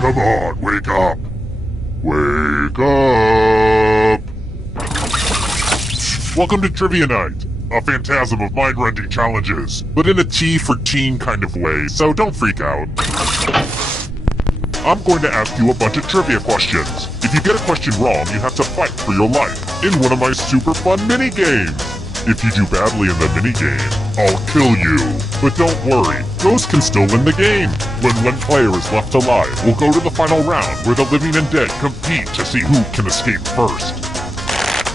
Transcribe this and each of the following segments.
Come on, wake up! Wake up! Welcome to Trivia Night, a phantasm of mind-rending challenges, but in a T for teen kind of way, so don't freak out. I'm going to ask you a bunch of trivia questions. If you get a question wrong, you have to fight for your life in one of my super fun mini-games. If you do badly in the minigame, I'll kill you. But don't worry, Ghost can still win the game. When one player is left alive, we'll go to the final round where the living and dead compete to see who can escape first.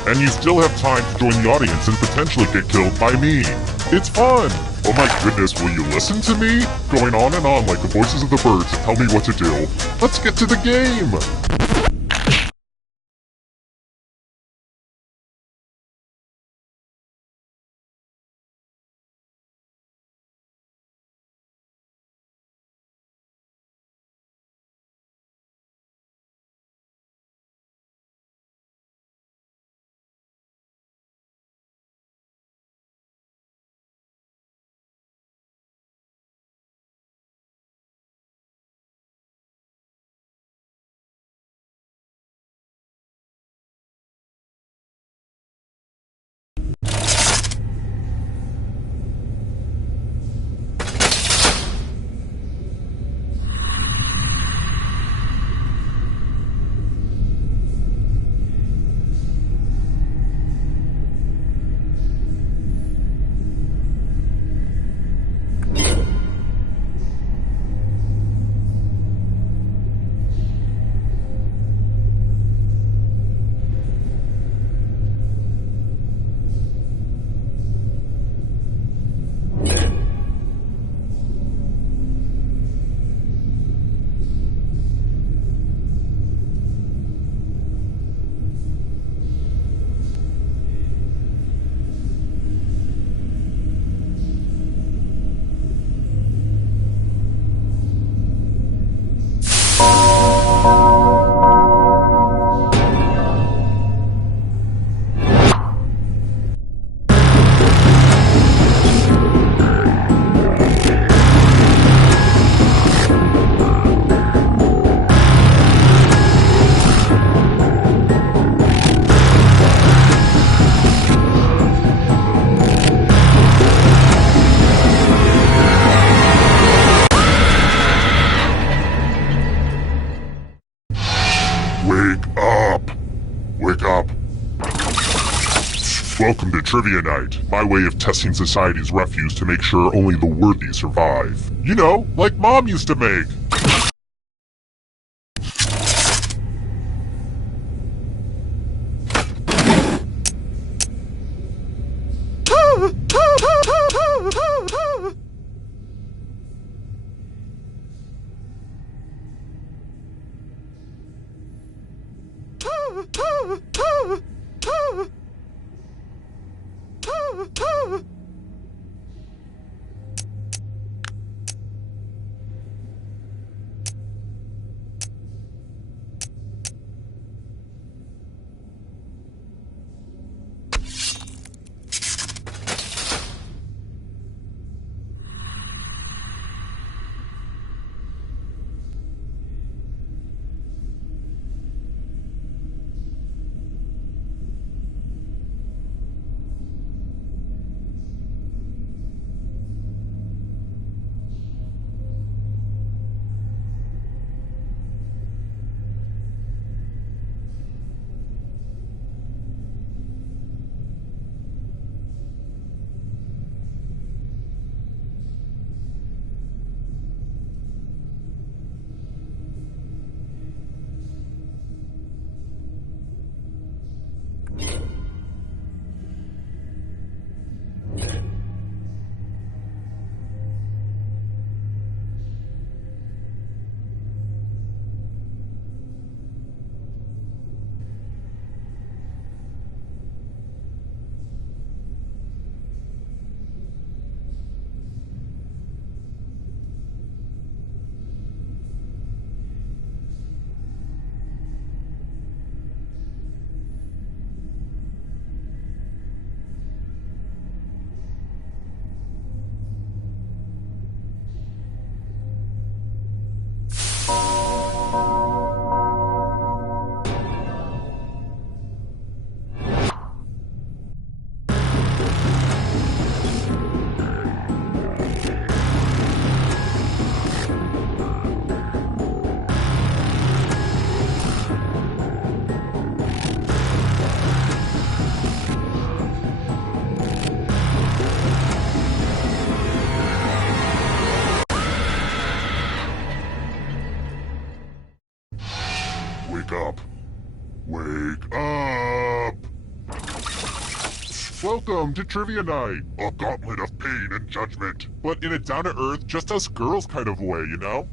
And you still have time to join the audience and potentially get killed by me. It's fun! Oh my goodness, will you listen to me? Going on and on like the voices of the birds that tell me what to do. Let's get to the game! Welcome to Trivia Night, my way of testing society's refuse to make sure only the worthy survive. You know, like Mom used to make. Wake up. Wake up! Welcome to Trivia Night, a gauntlet of pain and judgment, but in a down-to-earth, just us girls kind of way, you know?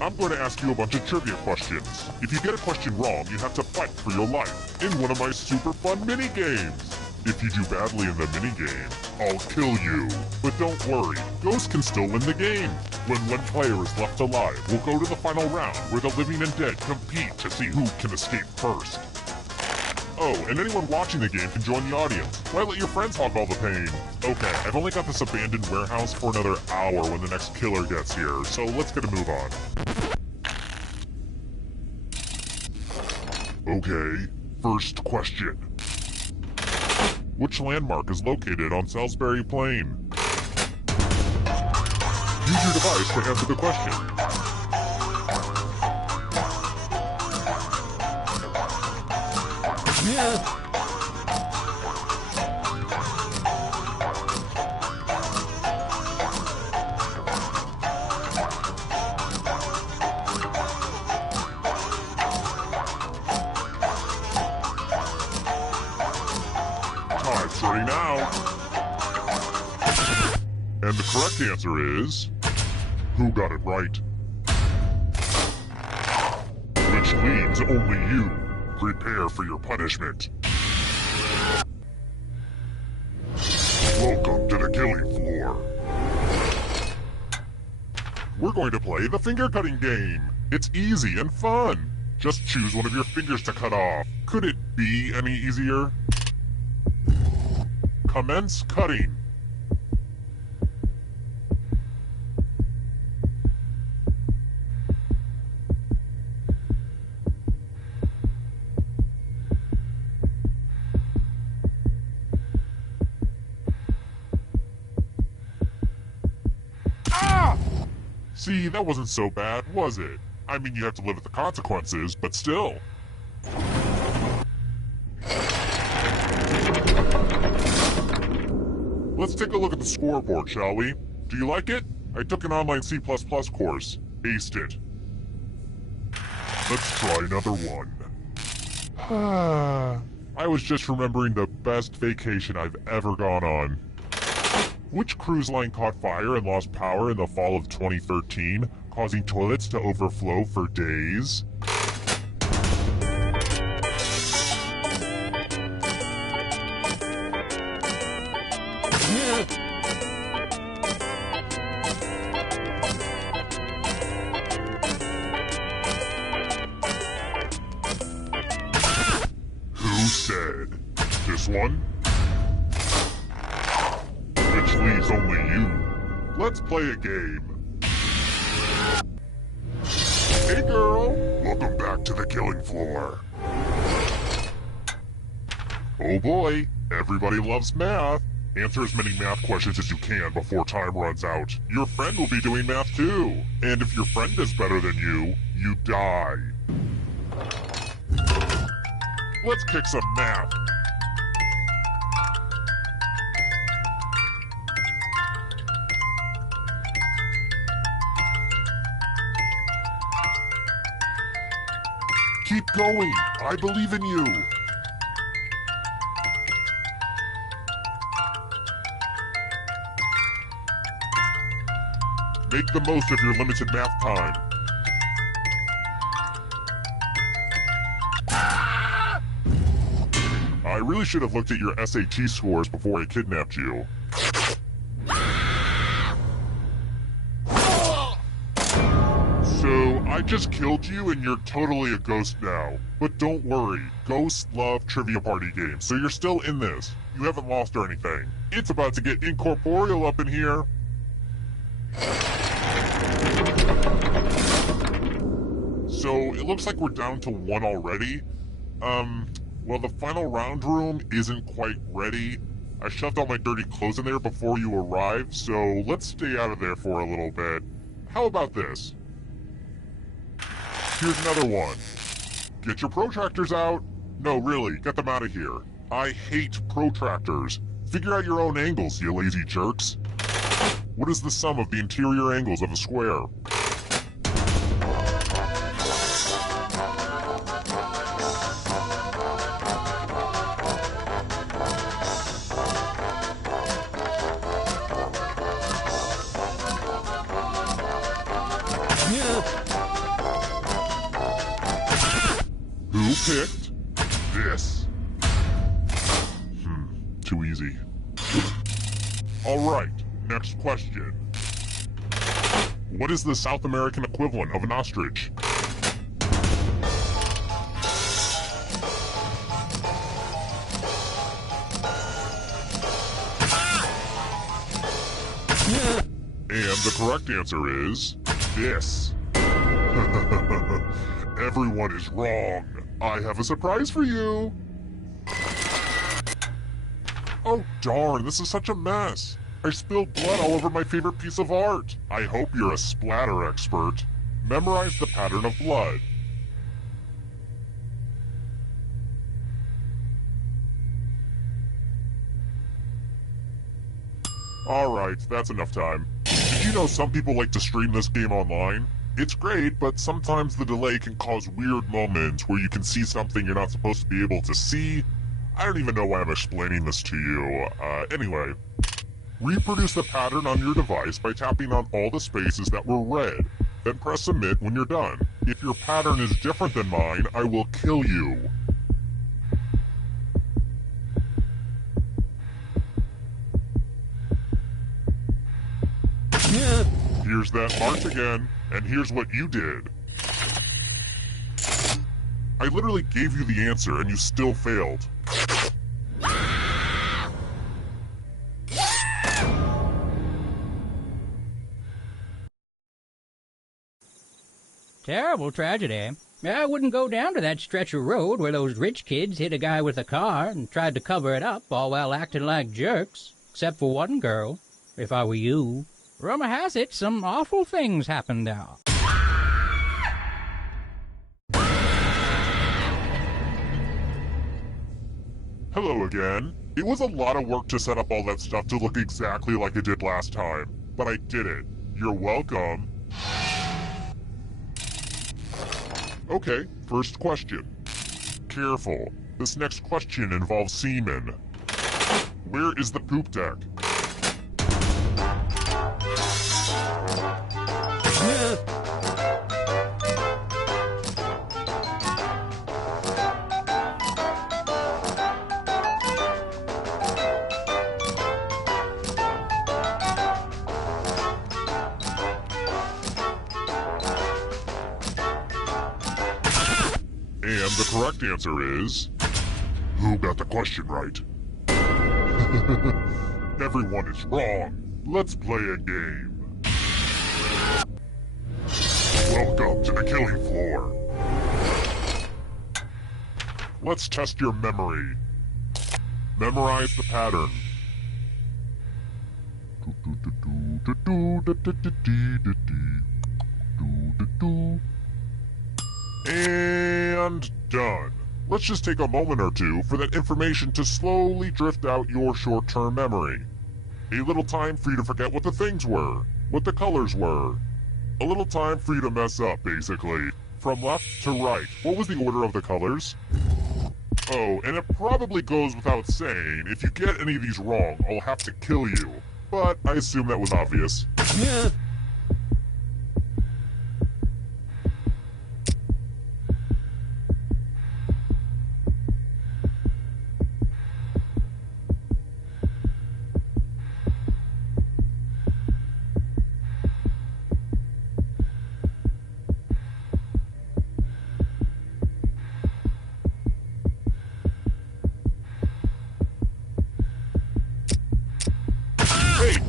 I'm going to ask you a bunch of trivia questions. If you get a question wrong, you have to fight for your life in one of my super fun mini-games. If you do badly in the minigame, I'll kill you. But don't worry, Ghost can still win the game. When one player is left alive, we'll go to the final round where the living and dead compete to see who can escape first. Oh, and anyone watching the game can join the audience. Why let your friends hog all the pain? Okay, I've only got this abandoned warehouse for another hour when the next killer gets here, so let's get a move on. Okay, first question. Which landmark is located on Salisbury Plain? Use your device to answer the question. Yeah. Starting now. And the correct answer is... Who got it right? Which leads only you. Prepare for your punishment. Welcome to the killing floor. We're going to play the finger-cutting game. It's easy and fun. Just choose one of your fingers to cut off. Could it be any easier? Commence cutting. Ah! See, that wasn't so bad, was it? I mean, you have to live with the consequences, but still. Let's take a look at the scoreboard, shall we? Do you like it? I took an online C++ course. Aced it. Let's try another one. I was just remembering the best vacation I've ever gone on. Which cruise line caught fire and lost power in the fall of 2013, causing toilets to overflow for days? Who said? This one? Which leaves only you. Let's play a game. Hey girl! Welcome back to the killing floor. Oh boy, everybody loves math. Answer as many math questions as you can before time runs out. Your friend will be doing math too. And if your friend is better than you die. Let's kick some math. Keep going. I believe in you. Make the most of your limited math time. I really should have looked at your SAT scores before I kidnapped you. So, I just killed you and you're totally a ghost now. But don't worry, ghosts love trivia party games, so you're still in this. You haven't lost or anything. It's about to get incorporeal up in here. So, it looks like we're down to 1 already. Well, the final round room isn't quite ready. I shoved all my dirty clothes in there before you arrived, so let's stay out of there for a little bit. How about this? Here's another one. Get your protractors out. No, really, get them out of here. I hate protractors. Figure out your own angles, you lazy jerks. What is the sum of the interior angles of a square? Who picked this? Too easy. Alright, next question. What is the South American equivalent of an ostrich? And the correct answer is this. Everyone is wrong. I have a surprise for you. Oh darn, this is such a mess. I spilled blood all over my favorite piece of art. I hope you're a splatter expert. Memorize the pattern of blood. Alright, that's enough time. Did you know some people like to stream this game online? It's great, but sometimes the delay can cause weird moments where you can see something you're not supposed to be able to see. I don't even know why I'm explaining this to you. Anyway. Reproduce the pattern on your device by tapping on all the spaces that were red. Then press submit when you're done. If your pattern is different than mine, I will kill you. Here's that mark again, and here's what you did. I literally gave you the answer and you still failed. Terrible tragedy. I wouldn't go down to that stretch of road where those rich kids hit a guy with a car and tried to cover it up all while acting like jerks. Except for one girl, if I were you. Rumor has it some awful things happened there. Hello again. It was a lot of work to set up all that stuff to look exactly like it did last time, but I did it. You're welcome. Okay, first question. Careful, this next question involves semen. Where is the poop deck? And the correct answer is... Who got the question right? Everyone is wrong. Let's play a game. Welcome to the killing floor. Let's test your memory. Memorize the pattern. And done. Let's just take a moment or two for that information to slowly drift out your short-term memory. A little time for you to forget what the things were, what the colors were. A little time for you to mess up, basically. From left to right, what was the order of the colors? Oh, and it probably goes without saying, if you get any of these wrong, I'll have to kill you. But I assume that was obvious.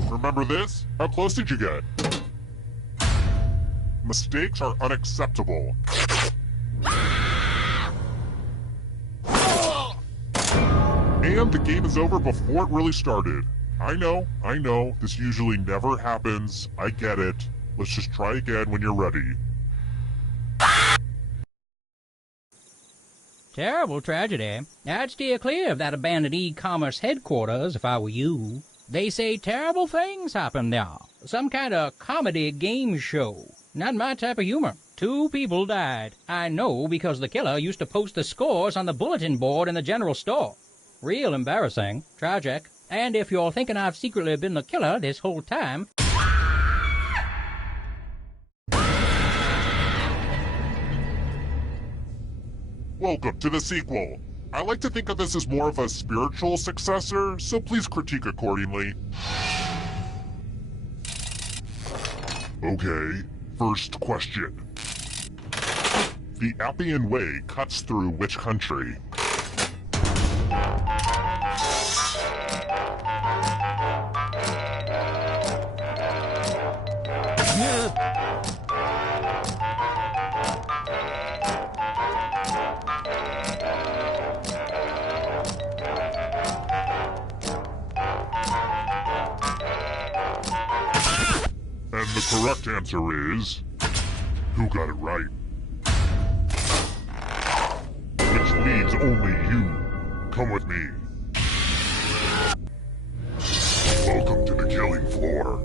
Remember this? How close did you get? Mistakes are unacceptable. And the game is over before it really started. I know, this usually never happens. I get it. Let's just try again when you're ready. Terrible tragedy. I'd steer clear of that abandoned e-commerce headquarters if I were you. They say terrible things happen there. Some kind of comedy game show. Not my type of humor. 2 people died. I know because the killer used to post the scores on the bulletin board in the general store. Real embarrassing. Tragic. And if you're thinking I've secretly been the killer this whole time... Welcome to the sequel. I like to think of this as more of a spiritual successor, so please critique accordingly. Okay, first question. The Appian Way cuts through which country? And the correct answer is... Who got it right? Which leaves only you. Come with me. Welcome to the killing floor.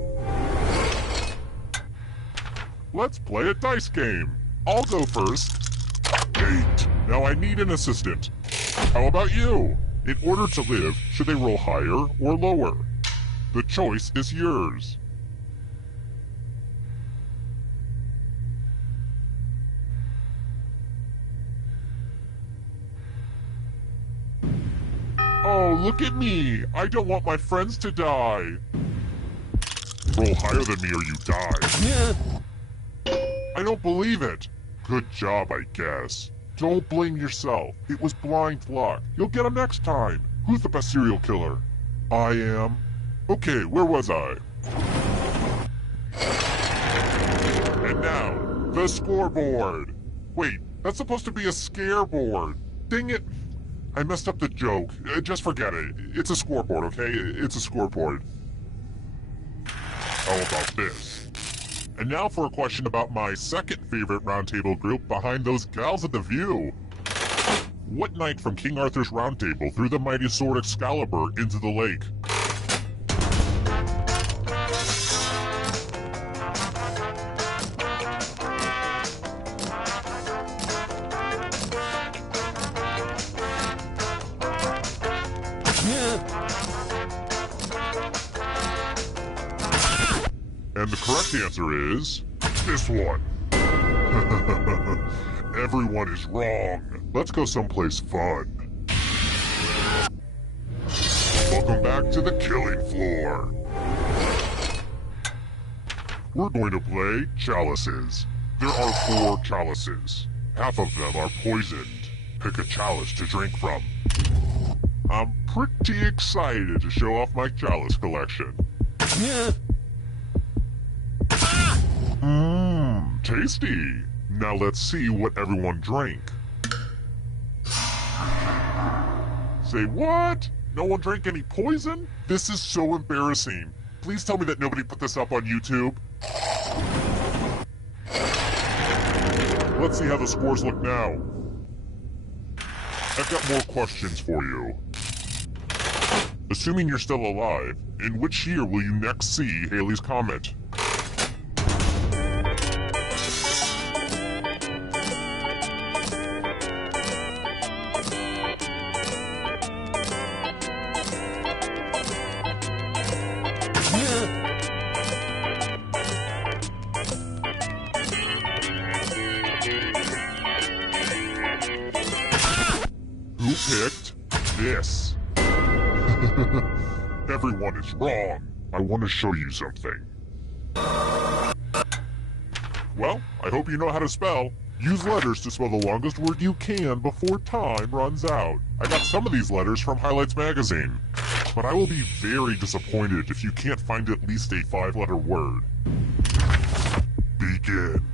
Let's play a dice game. I'll go first. 8. Now I need an assistant. How about you? In order to live, should they roll higher or lower? The choice is yours. Oh, look at me! I don't want my friends to die! Roll higher than me or you die. I don't believe it! Good job, I guess. Don't blame yourself. It was blind luck. You'll get them next time. Who's the best serial killer? I am. Okay, where was I? And now, the scoreboard. Wait, that's supposed to be a scareboard. Dang it. I messed up the joke. Just forget it. It's a scoreboard, okay? It's a scoreboard. How about this? And now for a question about my second favorite roundtable group behind those gals at the View. What knight from King Arthur's Round Table threw the mighty sword Excalibur into the lake? And the correct answer is this one. Everyone is wrong. Let's go someplace fun. Welcome back to the killing floor. We're going to play chalices. There are 4 chalices. Half of them are poisoned. Pick a chalice to drink from. I'm pretty excited to show off my chalice collection. Mmm, tasty. Now let's see what everyone drank. Say what? No one drank any poison? This is so embarrassing. Please tell me that nobody put this up on YouTube. Let's see how the scores look now. I've got more questions for you. Assuming you're still alive, in which year will you next see Haley's Comet? Who picked this? Everyone is wrong. I want to show you something. Well, I hope you know how to spell. Use letters to spell the longest word you can before time runs out. I got some of these letters from Highlights magazine, but I will be very disappointed if you can't find at least a 5-letter word. Begin.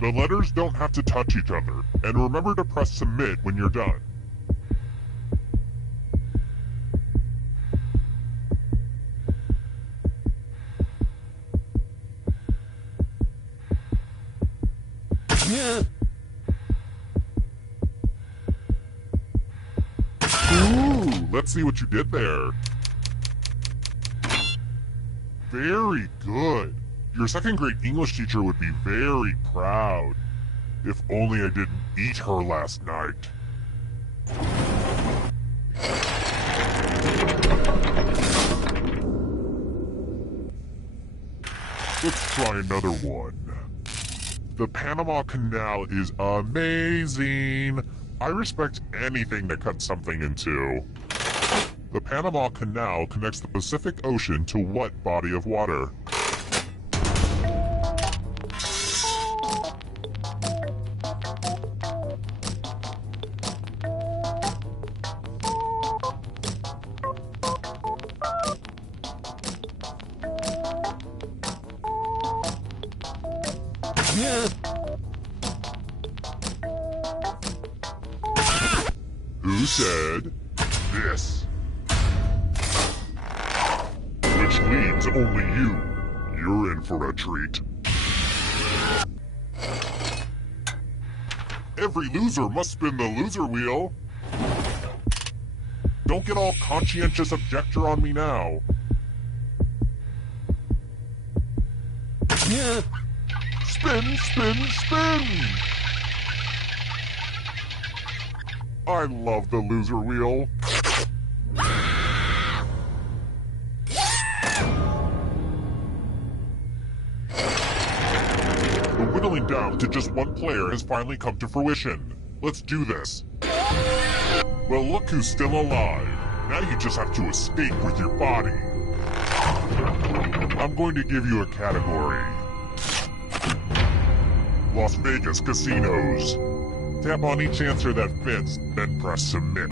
The letters don't have to touch each other, and remember to press submit when you're done. Ooh, let's see what you did there. Very good. Your second grade English teacher would be very proud. If only I didn't eat her last night. Let's try another one. The Panama Canal is amazing. I respect anything that cuts something in two. The Panama Canal connects the Pacific Ocean to what body of water? Who said this? Which means only you. You're in for a treat. Every loser must spin the loser wheel. Don't get all conscientious objector on me now. Spin, spin, spin! I love the loser wheel. The whittling down to just one player has finally come to fruition. Let's do this. Well, look who's still alive. Now you just have to escape with your body. I'm going to give you a category. Las Vegas casinos. Tap on each answer that fits, then press submit.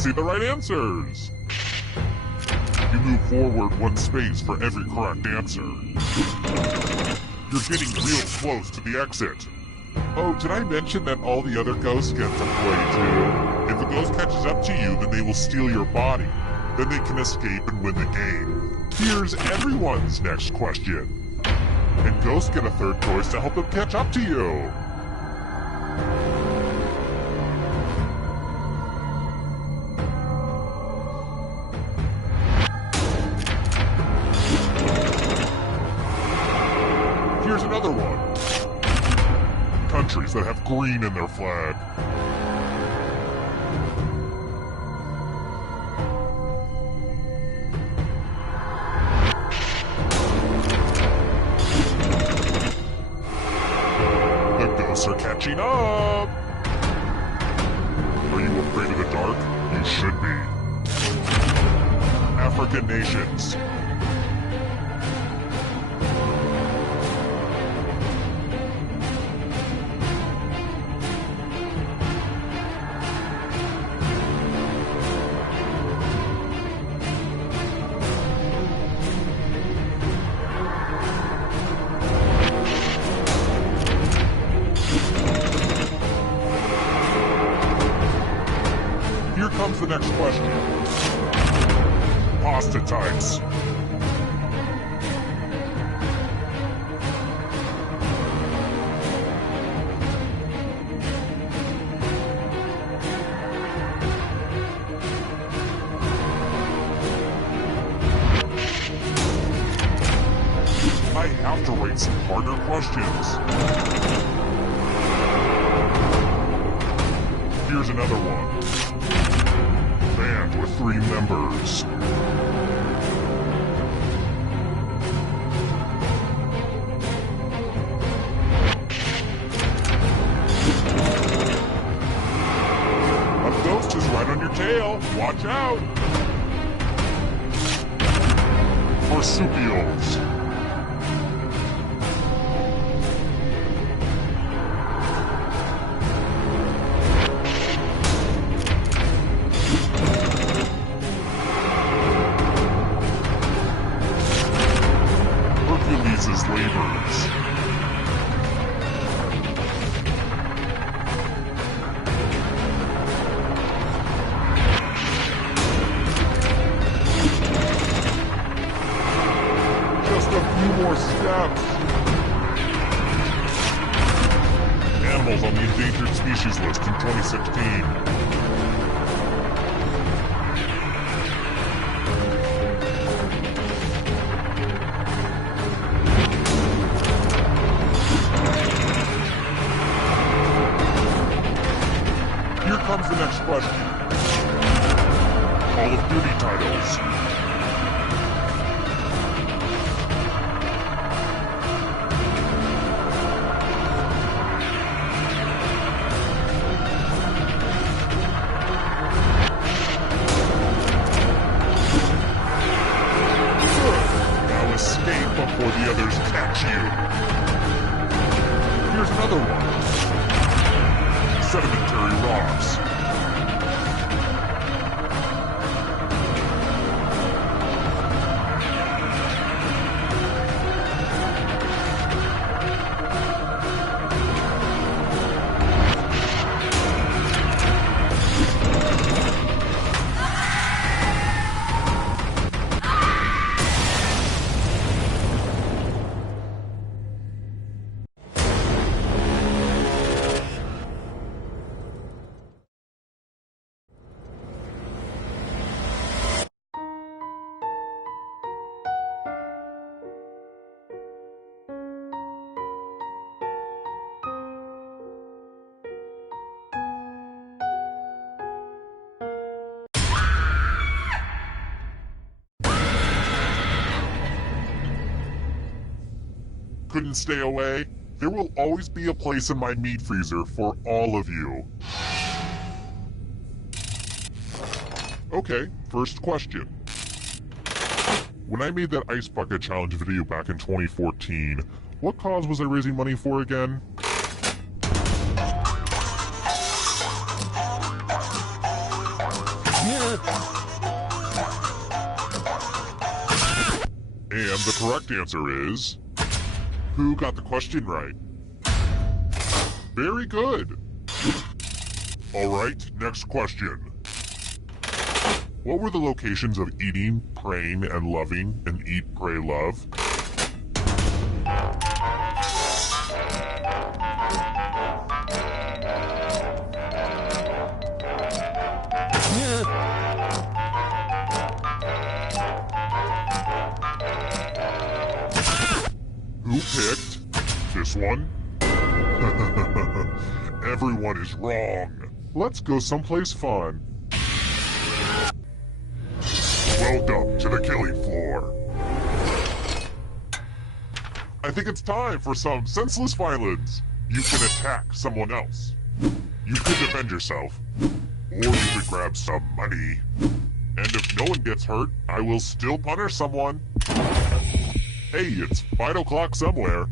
see the right answers. You move forward 1 space for every correct answer. You're getting real close to the exit. Oh, did I mention that all the other ghosts get to play too? If a ghost catches up to you, then they will steal your body. Then they can escape and win the game. Here's everyone's next question. And ghosts get a third choice to help them catch up to you. Here's another one. Countries that have green in their flag. The ghosts are catching up. Are you afraid of the dark? You should be. African nations. Here comes the next question. Pasta types. I have to write some harder questions. Here's another one. Band with 3 members. A ghost is right on your tail. Watch out. Marsupials. Hercules' labors. Just a few more steps. Animals on the endangered species list in 2016. Here comes the next question. Call of Duty titles. Good. Now escape before the others catch you. Here's another one. Sedimentary rocks. Couldn't stay away? There will always be a place in my meat freezer for all of you. Okay, first question. When I made that Ice Bucket Challenge video back in 2014, what cause was I raising money for again? Yeah. the correct answer is... Who got the question right? Very good. Alright, next question. What were the locations of eating, praying, and loving in Eat, Pray, Love? Who picked this one? Everyone is wrong. Let's go someplace fun. Welcome to the killing floor. I think it's time for some senseless violence. You can attack someone else. You could defend yourself. Or you could grab some money. And if no one gets hurt, I will still punish someone. Hey, it's 5 o'clock somewhere.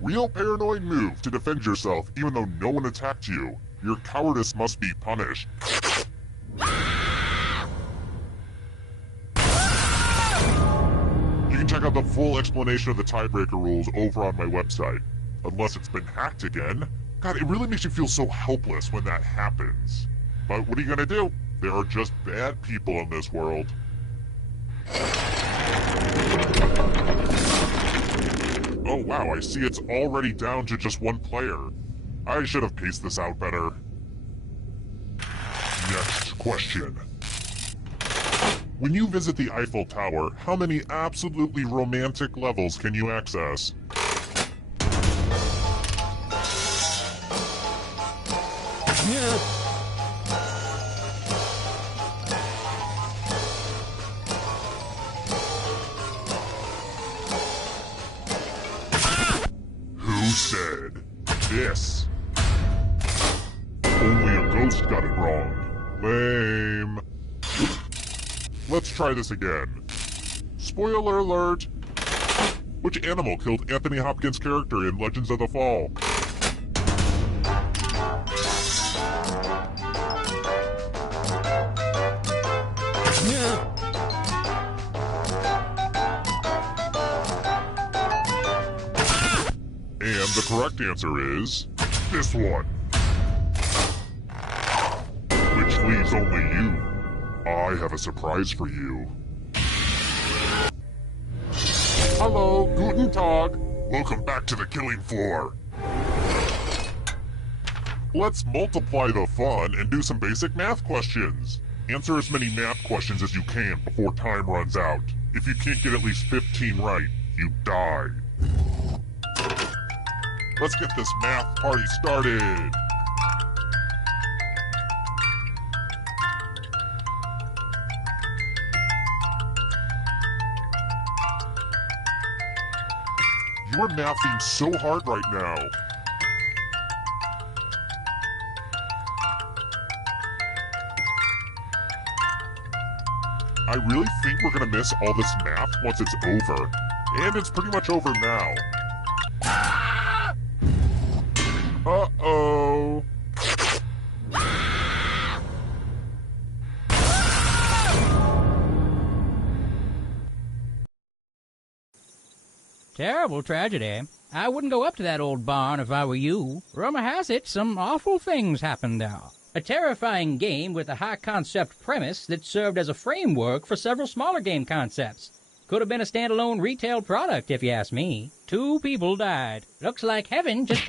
Real paranoid move to defend yourself even though no one attacked you. Your cowardice must be punished. You can check out the full explanation of the tiebreaker rules over on my website. Unless it's been hacked again. God, it really makes you feel so helpless when that happens. But what are you gonna do? There are just bad people in this world. Oh wow, I see it's already down to just one player. I should have paced this out better. Next question. When you visit the Eiffel Tower, how many absolutely romantic levels can you access? Who said this? Only a ghost got it wrong. Lame. Let's try this again. Spoiler alert! Which animal killed Anthony Hopkins' character in Legends of the Fall? And the correct answer is... this one. Which leaves only you. I have a surprise for you. Hello, guten Tag. Welcome back to the killing floor. Let's multiply the fun and do some basic math questions. Answer as many math questions as you can before time runs out. If you can't get at least 15 right, you die. Let's get this math party started. You're mathing so hard right now. I really think we're gonna miss all this math once it's over. And it's pretty much over now. Uh-oh. Terrible tragedy. I wouldn't go up to that old barn if I were you. Rumor has it some awful things happened there. A terrifying game with a high-concept premise that served as a framework for several smaller game concepts. Could have been a standalone retail product, if you ask me. 2 people died. Looks like heaven just...